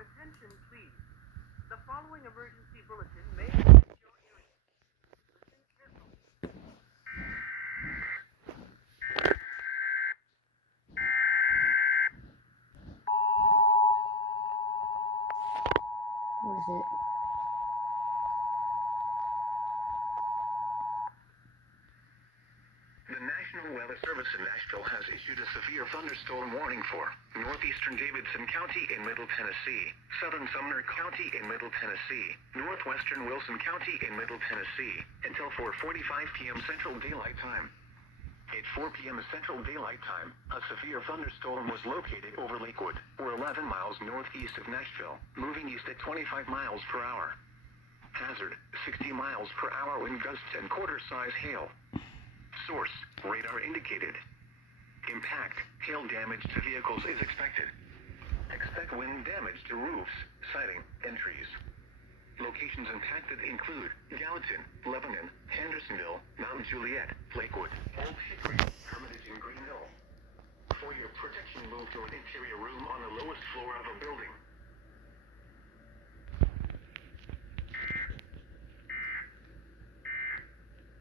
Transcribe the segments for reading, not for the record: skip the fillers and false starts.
Your attention, please. The following emergency bulletin may affect your area. Listen carefully. What is it? The National Weather Service in Nashville has issued a severe thunderstorm warning for northeastern Davidson County in Middle Tennessee, southern Sumner County in Middle Tennessee, northwestern Wilson County in Middle Tennessee, until 4:45 p.m. Central Daylight Time. At 4 p.m. Central Daylight Time, a severe thunderstorm was located over Lakewood, or 11 miles northeast of Nashville, moving east at 25 miles per hour. Hazard, 60 miles per hour wind gusts and quarter-size hail. Source, radar indicated. Impact, hail damage to vehicles is expected. Expect wind damage to roofs, siding, and trees. Locations impacted include Gallatin, Lebanon, Hendersonville, Mount Juliet, Lakewood, Old Hickory, Hermitage, and Green Hill. For your protection, move to an interior room on the lowest floor of a building.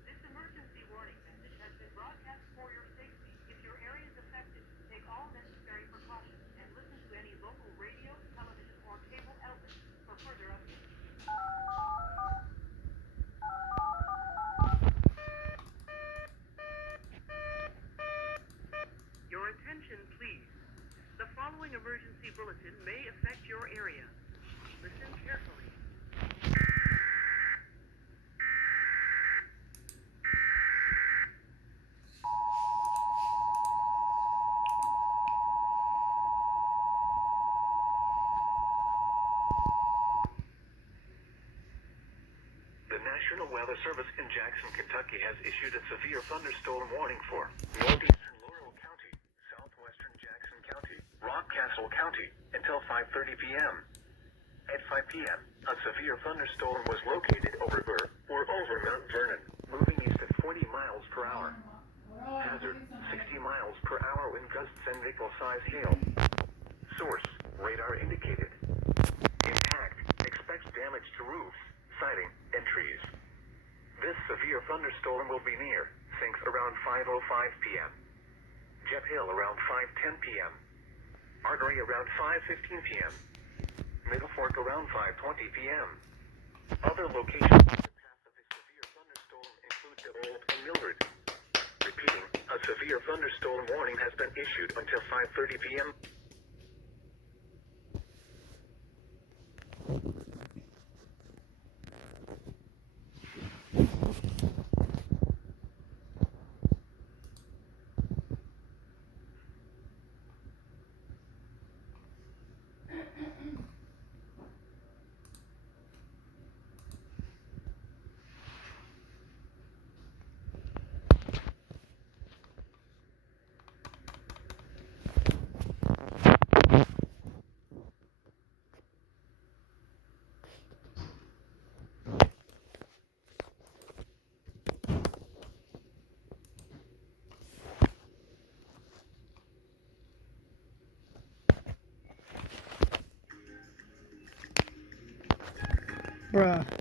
This emergency warning message has been broadcast for your safety. If your area is affected, take all necessary precautions and listen to any local radio, television, or cable outlets for further updates. Your attention, please. The following emergency bulletin may affect your area. Listen carefully. The National Weather Service in Jackson, Kentucky has issued a severe thunderstorm warning for northeastern Laurel County, southwestern Jackson County, Rockcastle County, until 5:30 p.m. At 5 p.m., a severe thunderstorm was located over Mount Vernon, moving east at 40 miles per hour. Hazard, 60 miles per hour wind gusts and vehicle-size hail. Source, radar indicated. Impact, expect damage to roofs, siding, and trees. This severe thunderstorm will be near Sinks around 5:05 p.m. Jet Hill around 5:10 p.m. Artery around 5:15 p.m. Middle Fork around 5:20 p.m. Other locations in the path of this severe thunderstorm include DeWalt and Mildred. Repeating, a severe thunderstorm warning has been issued until 5:30 p.m. Bruh.